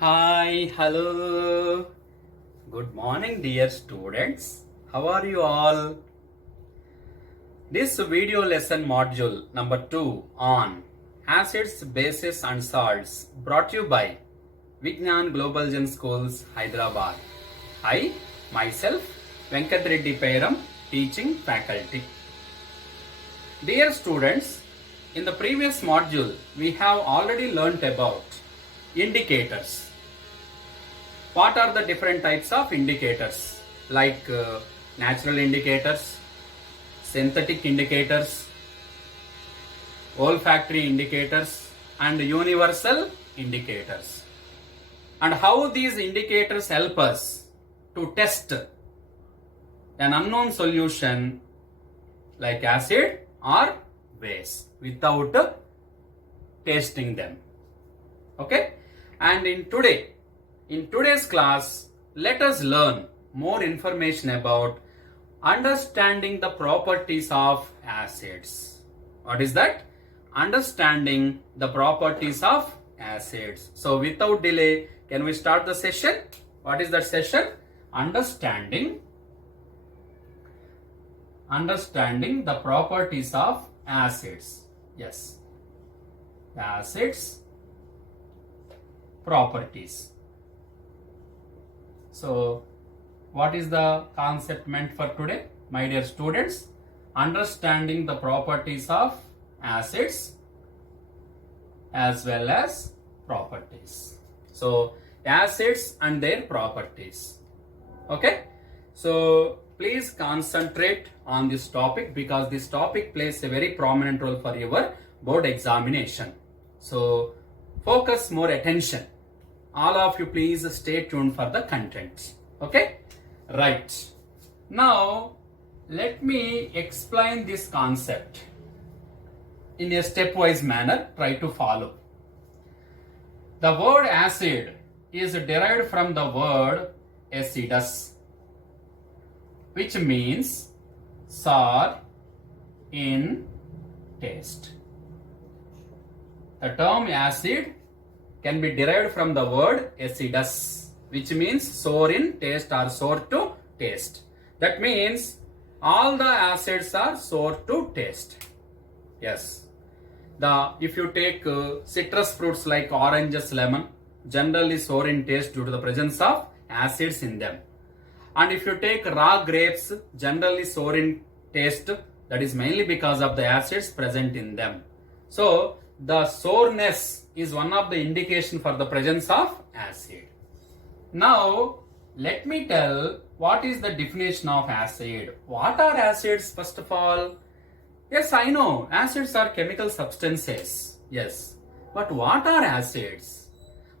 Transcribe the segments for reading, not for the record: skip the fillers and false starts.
Hi, hello. Good morning, dear students. How are you all? This video lesson module number 2 on acids, bases and salts brought to you by Vignan Global Gen Schools, Hyderabad. I, myself, Venkat Reddy Pairam, teaching faculty. Dear students, in the previous module, we have already learnt about indicators. What are the different types of indicators? Like natural indicators, synthetic indicators, olfactory indicators, and universal indicators. And how these indicators help us to test an unknown solution like acid or base without tasting them. Okay? And in today's class, let us learn more information about understanding the properties of acids. What is that? Understanding the properties of acids. So without delay, can we start the session? What is that session? Understanding the properties of acids. Yes. Acids properties. So, what is the concept meant for today, my dear students? Understanding the properties of acids as well as properties. So, acids and their properties. Okay? So, please concentrate on this topic because this topic plays a very prominent role for your board examination. So, focus more attention. All of you please stay tuned for the content. Okay? Right. Now, let me explain this concept in a stepwise manner. Try to follow. The word acid is derived from the word acidus, which means sour in taste. The term acid can be derived from the word acidus, which means sour in taste or sour to taste. That means all the acids are sour to taste. Yes. If you take citrus fruits like oranges, lemon, generally sour in taste due to the presence of acids in them. And if you take raw grapes, generally sour in taste, that is mainly because of the acids present in them. So, the sourness is one of the indication for the presence of acid. Now, let me tell what is the definition of acid. What are acids first of all? Yes, I know, acids are chemical substances. Yes, but what are acids?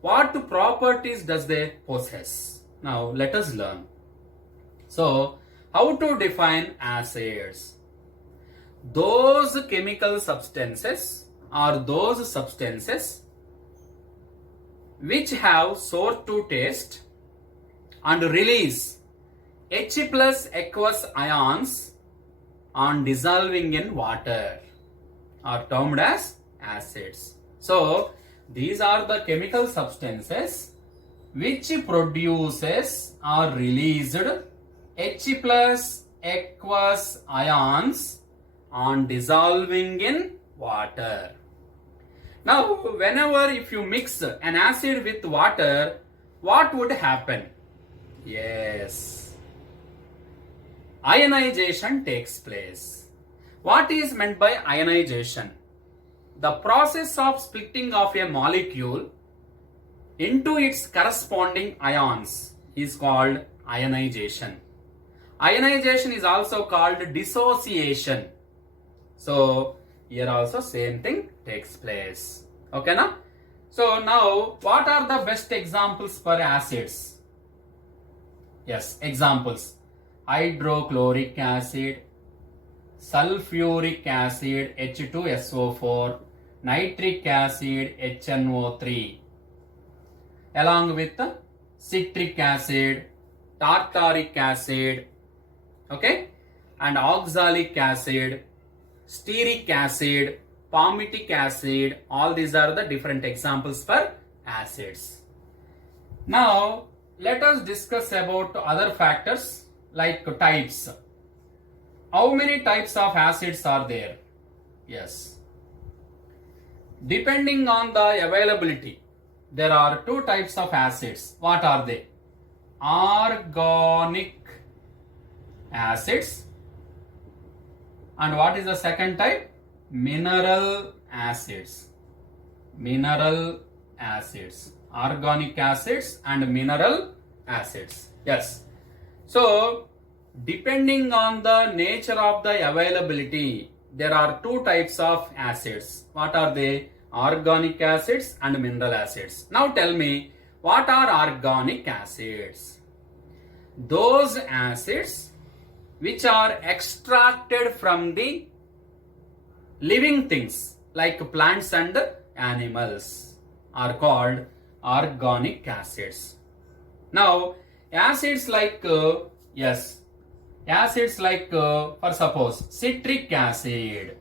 What properties does they possess? Now, let us learn. So, how to define acids? Those chemical substances are those substances which have sour to taste and release H plus aqueous ions on dissolving in water are termed as acids. So, these are the chemical substances which produces or released H plus aqueous ions on dissolving in water. Now, whenever if you mix an acid with water, what would happen? Yes, ionization takes place. What is meant by ionization? The process of splitting of a molecule into its corresponding ions is called ionization. Ionization is also called dissociation. So, here also same thing takes place. Okay, na? So, now what are the best examples for acids? Yes, examples. Hydrochloric acid, sulfuric acid H2SO4, nitric acid HNO3, along with citric acid, tartaric acid, okay, and oxalic acid, stearic acid, palmitic acid, all these are the different examples for acids. Now, let us discuss about other factors like types. How many types of acids are there? Yes. Depending on the availability, there are two types of acids. What are they? Organic acids. And what is the second type? Mineral acids. Mineral acids. Organic acids and mineral acids. Yes. So, depending on the nature of the availability, there are two types of acids. What are they? Organic acids and mineral acids. Now tell me, what are organic acids? Those acids which are extracted from the living things like plants and animals are called organic acids. Now, acids like, acids like, for suppose, citric acid,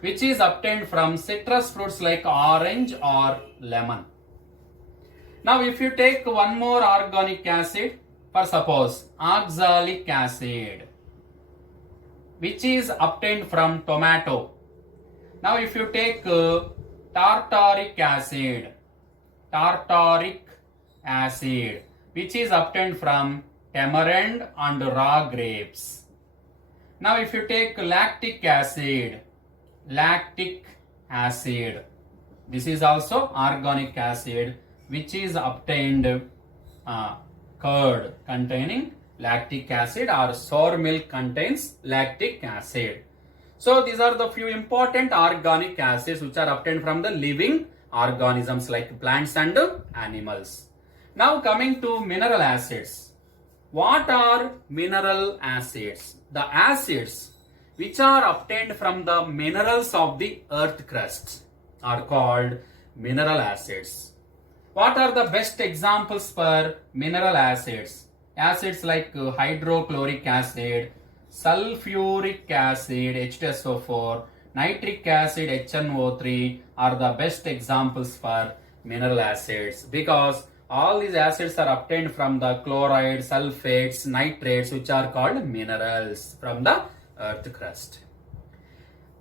which is obtained from citrus fruits like orange or lemon. Now, if you take one more organic acid, for suppose, oxalic acid, which is obtained from tomato. Now, if you take tartaric acid, which is obtained from tamarind and raw grapes. Now, if you take lactic acid, this is also organic acid, which is obtained curd containing lactic acid, or sour milk contains lactic acid. So these are the few important organic acids which are obtained from the living organisms like plants and animals. Now coming to mineral acids. What are mineral acids? The acids which are obtained from the minerals of the earth crust are called mineral acids. What are the best examples for mineral acids? Acids like hydrochloric acid, sulfuric acid, H2SO4, nitric acid, HNO3 are the best examples for mineral acids, because all these acids are obtained from the chloride, sulfates, nitrates, which are called minerals from the earth crust.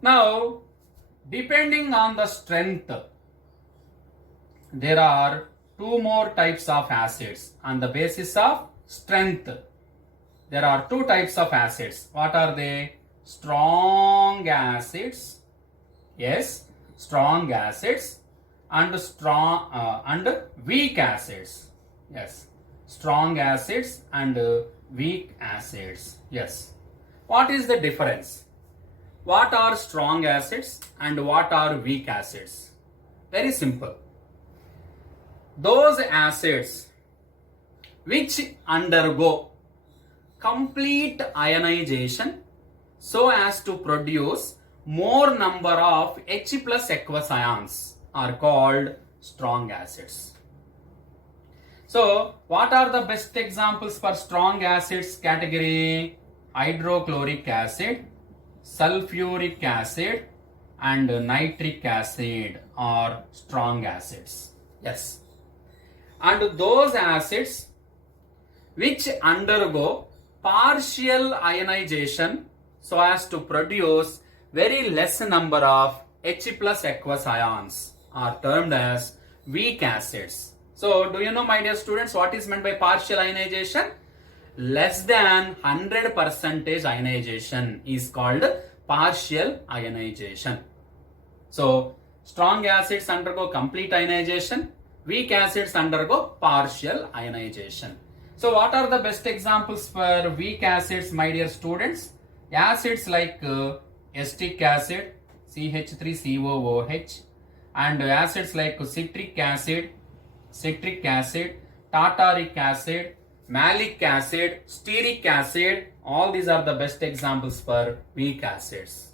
Now, depending on the strength, there are two more types of acids. On the basis of strength, there are two types of acids. What are they? Strong acids. Yes, strong acids and weak acids. Yes, strong acids and weak acids. Yes. What is the difference? What are strong acids and what are weak acids? Very simple. Those acids which undergo complete ionization so as to produce more number of H plus aqueous ions are called strong acids. So, what are the best examples for strong acids category? Hydrochloric acid, sulfuric acid and nitric acid are strong acids. Yes. And those acids which undergo partial ionization so as to produce very less number of H plus aqueous ions are termed as weak acids. So, do you know, my dear students, what is meant by partial ionization? Less than 100% ionization is called partial ionization. So, strong acids undergo complete ionization, weak acids undergo partial ionization. So, what are the best examples for weak acids, my dear students? Acids like acetic acid, CH3COOH, and acids like citric acid, tartaric acid, malic acid, stearic acid, all these are the best examples for weak acids.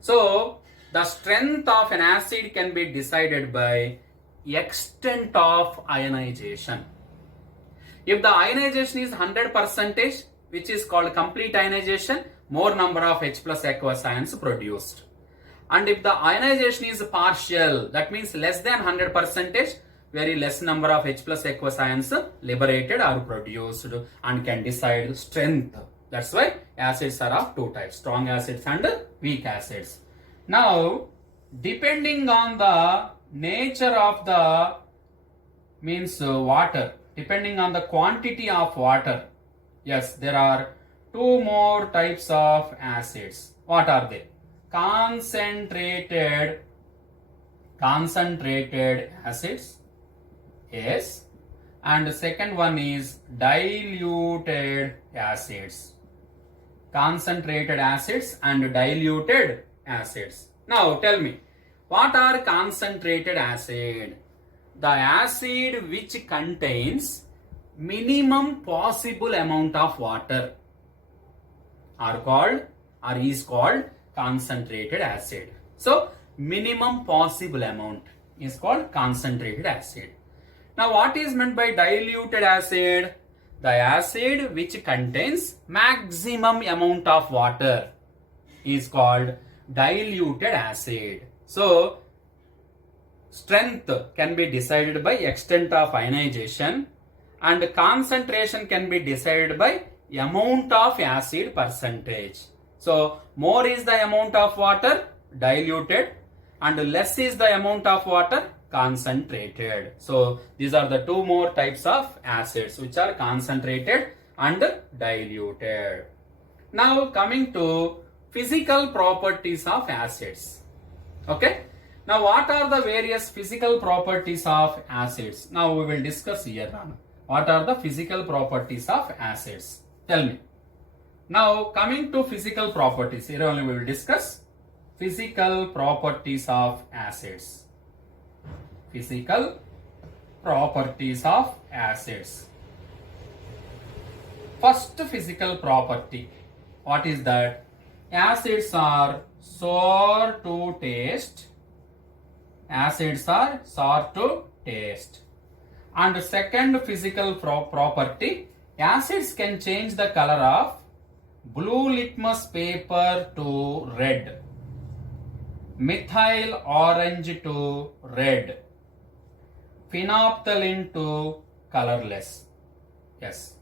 So, the strength of an acid can be decided by extent of ionization. If the ionization is 100%, which is called complete ionization, more number of H plus aqueous ions produced. And if the ionization is partial, that means less than 100%, very less number of H plus aqueous ions liberated or produced and can decide strength. That's why acids are of two types, strong acids and weak acids. Now, depending on the nature of the water, depending on the quantity of water, yes, there are two more types of acids. What are they? Concentrated acids, yes, and the second one is diluted acids. Concentrated acids and diluted acids. Now tell me, what are concentrated acid? The acid which contains minimum possible amount of water is called concentrated acid. So minimum possible amount is called concentrated acid. Now what is meant by diluted acid? The acid which contains maximum amount of water is called diluted acid. So strength can be decided by extent of ionization and concentration can be decided by amount of acid percentage. So more is the amount of water, diluted, and less is the amount of water, concentrated. So these are the two more types of acids which are concentrated and diluted. Now coming to physical properties of acids. Okay. Now what are the various physical properties of acids? Now we will discuss here on what are the physical properties of acids. Tell me. Now coming to physical properties, here only we will discuss physical properties of acids. Physical properties of acids. First physical property, what is that? Acids are sour to taste. Acids are sour to taste. And second physical property, acids can change the color of blue litmus paper to red, methyl orange to red, phenolphthalein to colorless. Yes.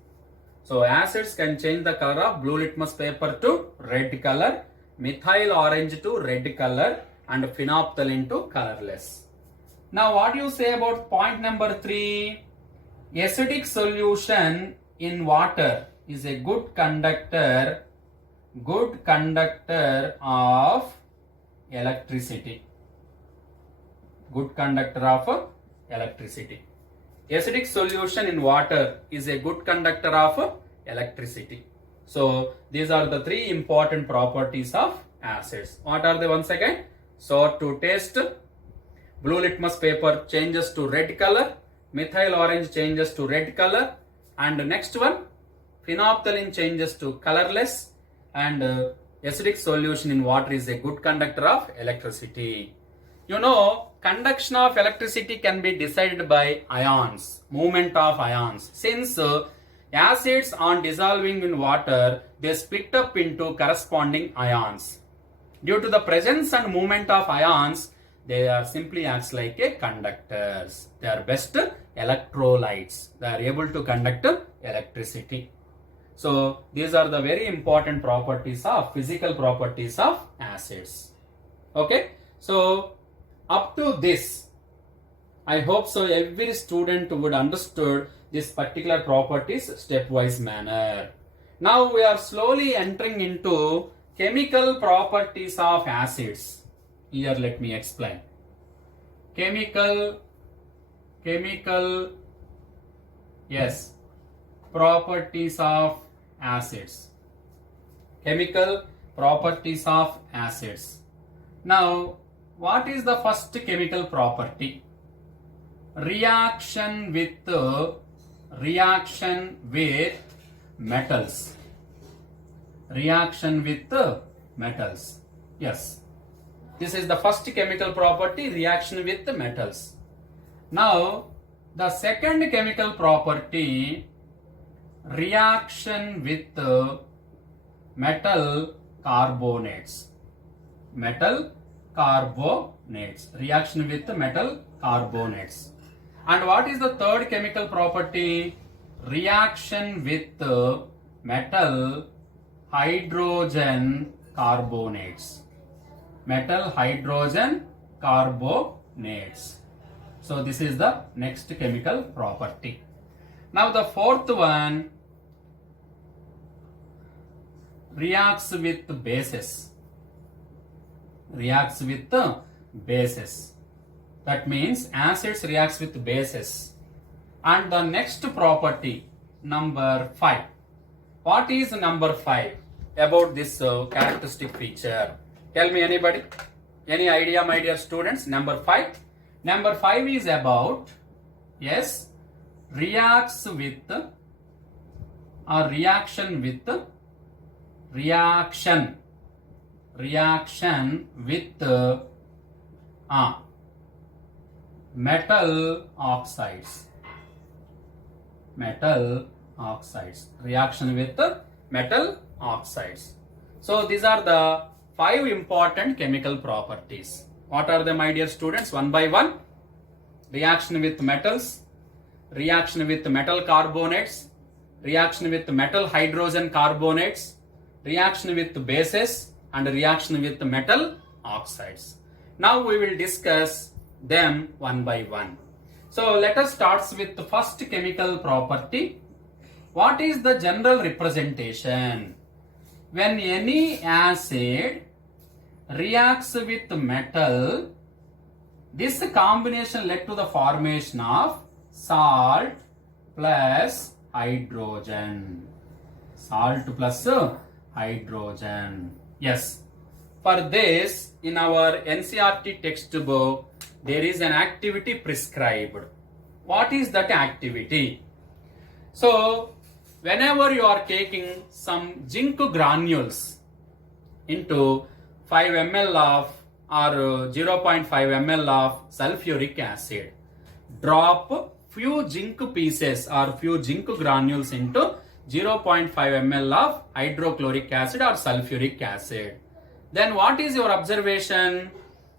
So acids can change the color of blue litmus paper to red color, methyl orange to red color, and phenolphthalein to colorless. Now what do you say about point number 3? Acidic solution in water is a good conductor of electricity. Good conductor of electricity. Acidic solution in water is a good conductor of electricity. So these are the three important properties of acids. What are they once again? Sour to taste, blue litmus paper changes to red color, methyl orange changes to red color, and next one, phenolphthalein changes to colorless, and acidic solution in water is a good conductor of electricity. You know, conduction of electricity can be decided by ions, movement of ions. Since acids on dissolving in water, they split up into corresponding ions. Due to the presence and movement of ions, they are simply acts like a conductors. They are best electrolytes. They are able to conduct electricity. So these are the very important properties of physical properties of acids. Okay. So up to this, I hope so every student would understood this particular properties stepwise manner. Now we are slowly entering into chemical properties of acids. Here let me explain. Chemical, yes, properties of acids. Chemical properties of acids. Now, what is the first chemical property? Reaction with metals. Reaction with metals. Yes. This is the first chemical property, reaction with metals. Now, the second chemical property, reaction with metal carbonates. Metal carbonates. Reaction with metal carbonates. And what is the third chemical property? Reaction with metal hydrogen carbonates. Metal hydrogen carbonates. So this is the next chemical property. Now the fourth one, reacts with bases. Reacts with bases. That means acids reacts with bases. And the next property, number 5. What is number 5 about this characteristic feature? Tell me anybody. Any idea, my dear students? Number 5. Number 5 is about, yes, reacts with or reaction with metal oxides. Metal oxides. Reaction with metal oxides. So these are the 5 important chemical properties. What are they, my dear students? One by one. Reaction with metals, reaction with metal carbonates, reaction with metal hydrogen carbonates, reaction with bases, and reaction with metal oxides. Now we will discuss them one by one. So let us start with the first chemical property. What is the general representation? When any acid reacts with metal, this combination led to the formation of salt plus hydrogen. Salt plus hydrogen. Yes. For this, in our NCERT textbook, there is an activity prescribed. What is that activity? So, whenever you are taking some zinc granules into 5 ml of or 0.5 ml of sulfuric acid, drop few zinc pieces or few zinc granules into 0.5 ml of hydrochloric acid or sulfuric acid. Then what is your observation?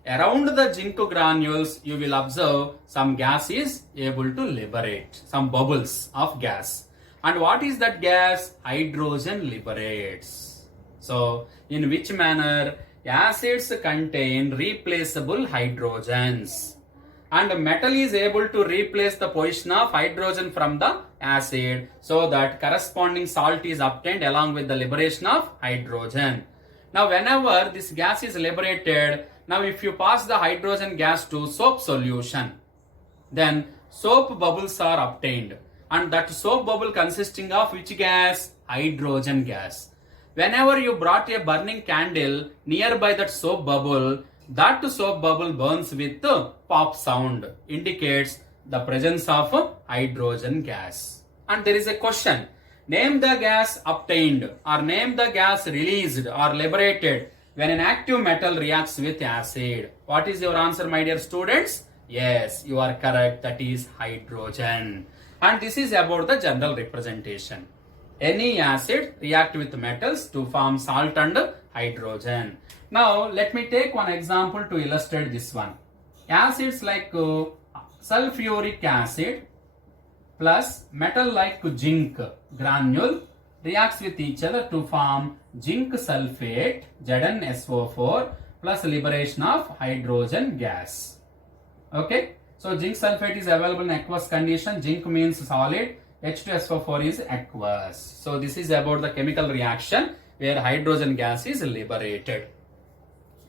Around the zinc granules, you will observe some gas is able to liberate, some bubbles of gas. And what is that gas? Hydrogen liberates. So, in which manner? Acids contain replaceable hydrogens. And metal is able to replace the position of hydrogen from the acid, so that corresponding salt is obtained along with the liberation of hydrogen. Now, whenever this gas is liberated, now if you pass the hydrogen gas to soap solution, then soap bubbles are obtained. And that soap bubble consisting of which gas? Hydrogen gas. Whenever you brought a burning candle nearby that soap bubble burns with pop sound, indicates the presence of hydrogen gas. And there is a question. Name the gas obtained or name the gas released or liberated when an active metal reacts with acid. What is your answer, my dear students? Yes, you are correct. That is hydrogen. And this is about the general representation. Any acid react with metals to form salt and hydrogen. Now, let me take one example to illustrate this one. Acids like sulfuric acid plus metal like zinc granule reacts with each other to form zinc sulfate ZnSO4 plus liberation of hydrogen gas. Okay, so zinc sulfate is available in aqueous condition. Zinc means solid. H2SO4 is aqueous. So this is about the chemical reaction where hydrogen gas is liberated.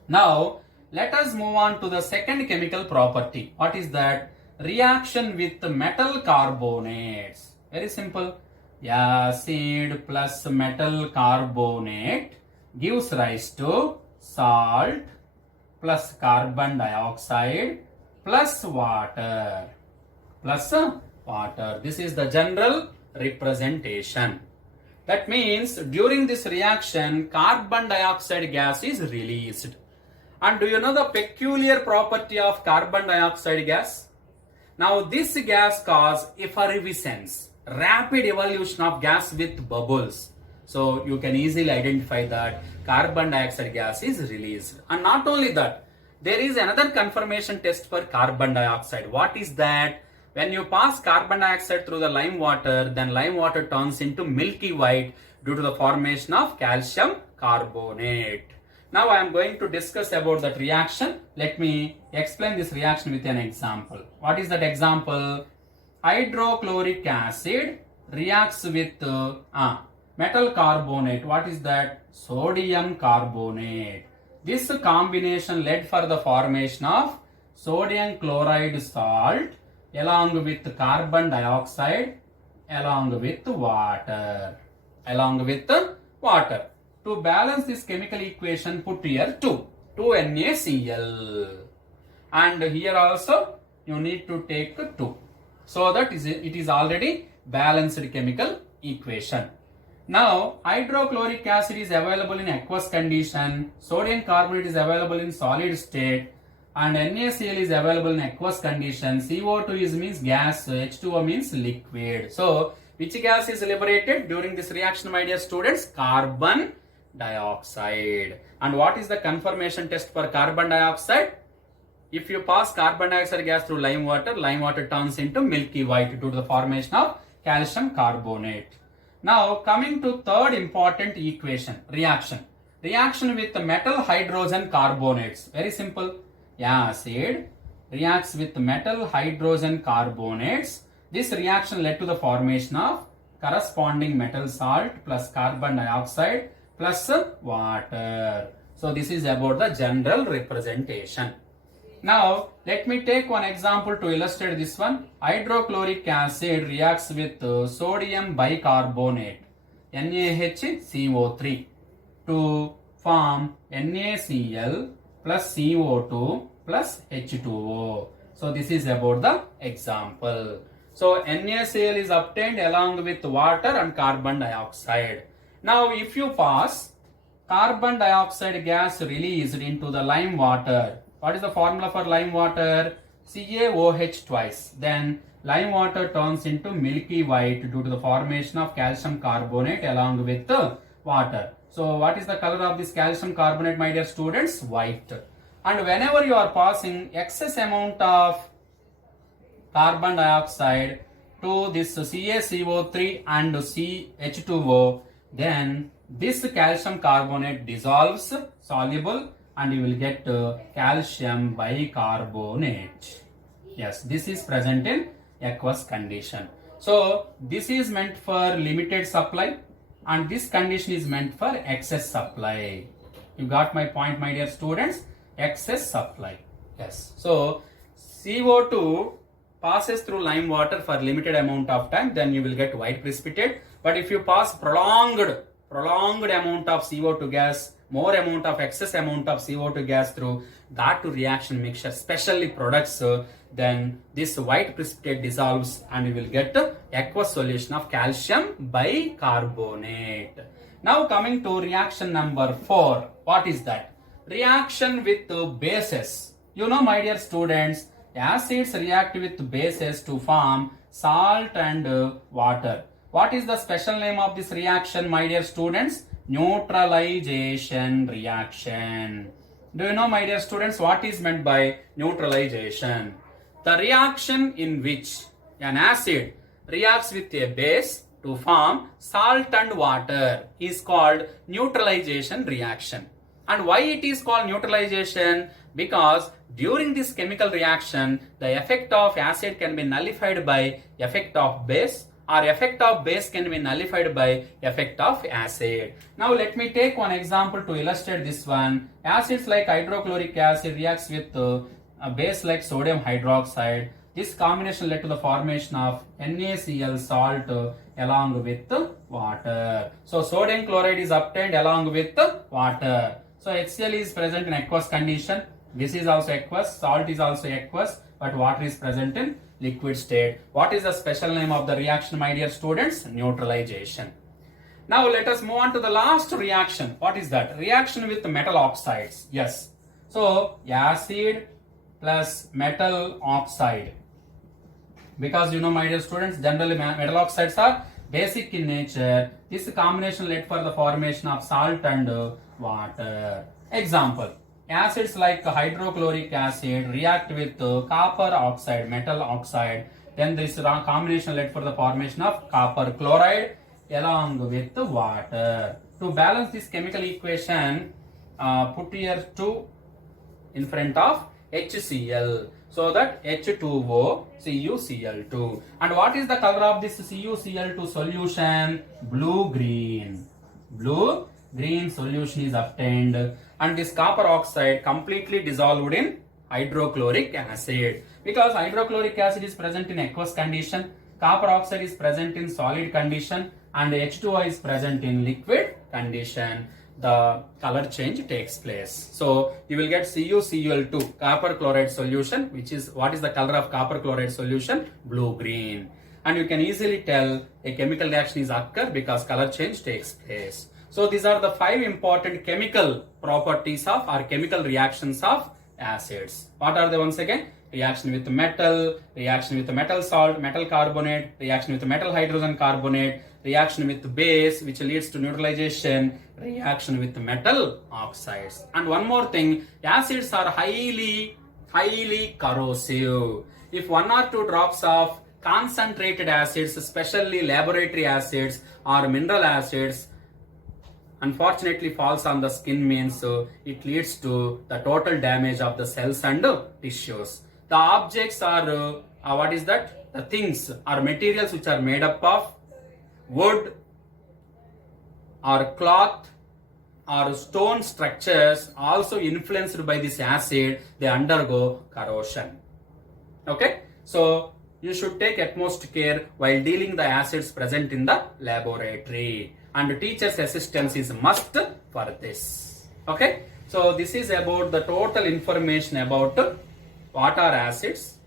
Now let us move on to the second chemical property. What is that? Reaction with metal carbonates. Very simple. Acid plus metal carbonate gives rise to salt plus carbon dioxide plus water. This is the general representation. That means during this reaction, carbon dioxide gas is released. And do you know the peculiar property of carbon dioxide gas? Now this gas causes effervescence, rapid evolution of gas with bubbles. So you can easily identify that carbon dioxide gas is released. And not only that, there is another confirmation test for carbon dioxide. What is that? When you pass carbon dioxide through the lime water, then lime water turns into milky white due to the formation of calcium carbonate. Now I am going to discuss about that reaction. Let me explain this reaction with an example. What is that example? Hydrochloric acid reacts with metal carbonate. What is that? Sodium carbonate. This combination led for the formation of sodium chloride salt along with carbon dioxide along with water. To balance this chemical equation, put here 2 NaCl, and here also you need to take 2, so that it is already balanced chemical equation. Now hydrochloric acid is available in aqueous condition, sodium carbonate is available in solid state, and NaCl is available in aqueous condition. CO2 means gas, H2O means liquid. So which gas is liberated during this reaction, my dear students? Carbon dioxide. And what is the confirmation test for carbon dioxide? If you pass carbon dioxide gas through lime water turns into milky white due to the formation of calcium carbonate. Now coming to third important equation, reaction with metal hydrogen carbonates. Very simple. Acid reacts with metal hydrogen carbonates. This reaction led to the formation of corresponding metal salt plus carbon dioxide plus water. So this is about the general representation. Now let me take one example to illustrate this one. Hydrochloric acid reacts with sodium bicarbonate NaHCO3 to form NaCl plus CO2 plus H2O. So this is about the example. So NaCl is obtained along with water and carbon dioxide. Now if you pass carbon dioxide gas released into the lime water, what is the formula for lime water? CaOH twice. Then lime water turns into milky white due to the formation of calcium carbonate along with water. So what is the color of this calcium carbonate, my dear students? White. And whenever you are passing excess amount of carbon dioxide to this CaCO3 and H2O, then this calcium carbonate dissolves, soluble, and you will get calcium bicarbonate. Yes, this is present in aqueous condition. So this is meant for limited supply and this condition is meant for excess supply. You got my point, my dear students? Excess supply. Yes. So CO2 passes through lime water for limited amount of time, then you will get white precipitate. But if you pass prolonged amount of CO2 gas, more amount of excess amount of CO2 gas through that to reaction mixture, especially products, then this white precipitate dissolves and you will get aqueous solution of calcium bicarbonate. Now coming to reaction number 4. What is that? Reaction with bases. You know, my dear students, acids react with bases to form salt and water. What is the special name of this reaction, my dear students? Neutralization reaction. Do you know, my dear students, what is meant by neutralization? The reaction in which an acid reacts with a base to form salt and water is called neutralization reaction. And why it is called neutralization? Because during this chemical reaction, the effect of acid can be nullified by effect of base, or effect of base can be nullified by effect of acid. Now let me take one example to illustrate this one. Acids like hydrochloric acid reacts with a base like sodium hydroxide. This combination led to the formation of NaCl salt along with water. So sodium chloride is obtained along with water. So HCl is present in aqueous condition. This is also aqueous, salt is also aqueous, but water is present in liquid state. What is the special name of the reaction, my dear students? Neutralization. Now let us move on to the last reaction. What is that? Reaction with metal oxides. Yes. So acid plus metal oxide. Because you know, my dear students, generally metal oxides are basic in nature. This combination led for the formation of salt and water. Example, acids like hydrochloric acid react with copper oxide, metal oxide. Then this combination led for the formation of copper chloride along with water. To balance this chemical equation, put here 2 in front of HCl, so that H2O CuCl2. And what is the color of this CuCl2 solution? Blue green. Blue green solution is obtained, and this copper oxide completely dissolved in hydrochloric acid. Because hydrochloric acid is present in aqueous condition, copper oxide is present in solid condition, and H2O is present in liquid condition, the color change takes place. So you will get CuCl2 copper chloride solution, which is, what is the color of copper chloride solution? Blue green. And you can easily tell a chemical reaction is occur because color change takes place. So these are the 5 important chemical properties of, or chemical reactions of acids. What are they once again? Reaction with metal, reaction with metal salt, metal carbonate, reaction with metal hydrogen carbonate, reaction with base which leads to neutralization, reaction with metal oxides. And one more thing, acids are highly corrosive. If 1 or 2 drops of concentrated acids, especially laboratory acids or mineral acids, unfortunately falls on the skin, means it leads to the total damage of the cells and tissues. The objects are, what is that? The things or materials which are made up of wood or cloth or stone structures, also influenced by this acid, they undergo corrosion. Okay, so you should take utmost care while dealing the acids present in the laboratory, and teacher's assistance is must for this. Okay, so this is about the total information about what are acids,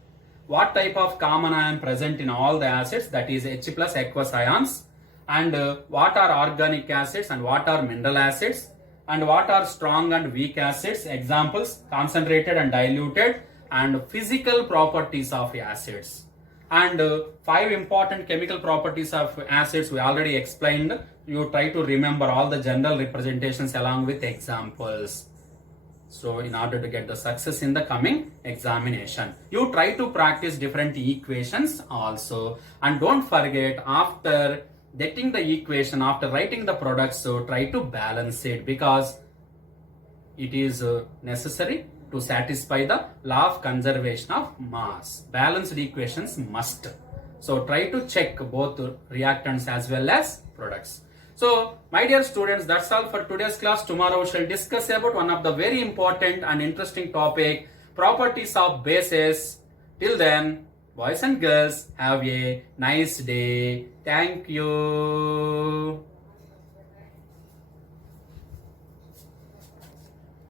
what type of common ion present in all the acids, that is H plus aqueous ions, and what are organic acids and what are mineral acids, and what are strong and weak acids, examples concentrated and diluted, and physical properties of acids. And 5 important chemical properties of acids we already explained. You try to remember all the general representations along with examples. So in order to get the success in the coming examination, you try to practice different equations also. And don't forget, after getting the equation, after writing the products, so try to balance it, because it is necessary to satisfy the law of conservation of mass. Balanced equations must. So try to check both reactants as well as products. So my dear students, that's all for today's class. Tomorrow we shall discuss about one of the very important and interesting topic, properties of bases. Till then, boys and girls, have a nice day. Thank you.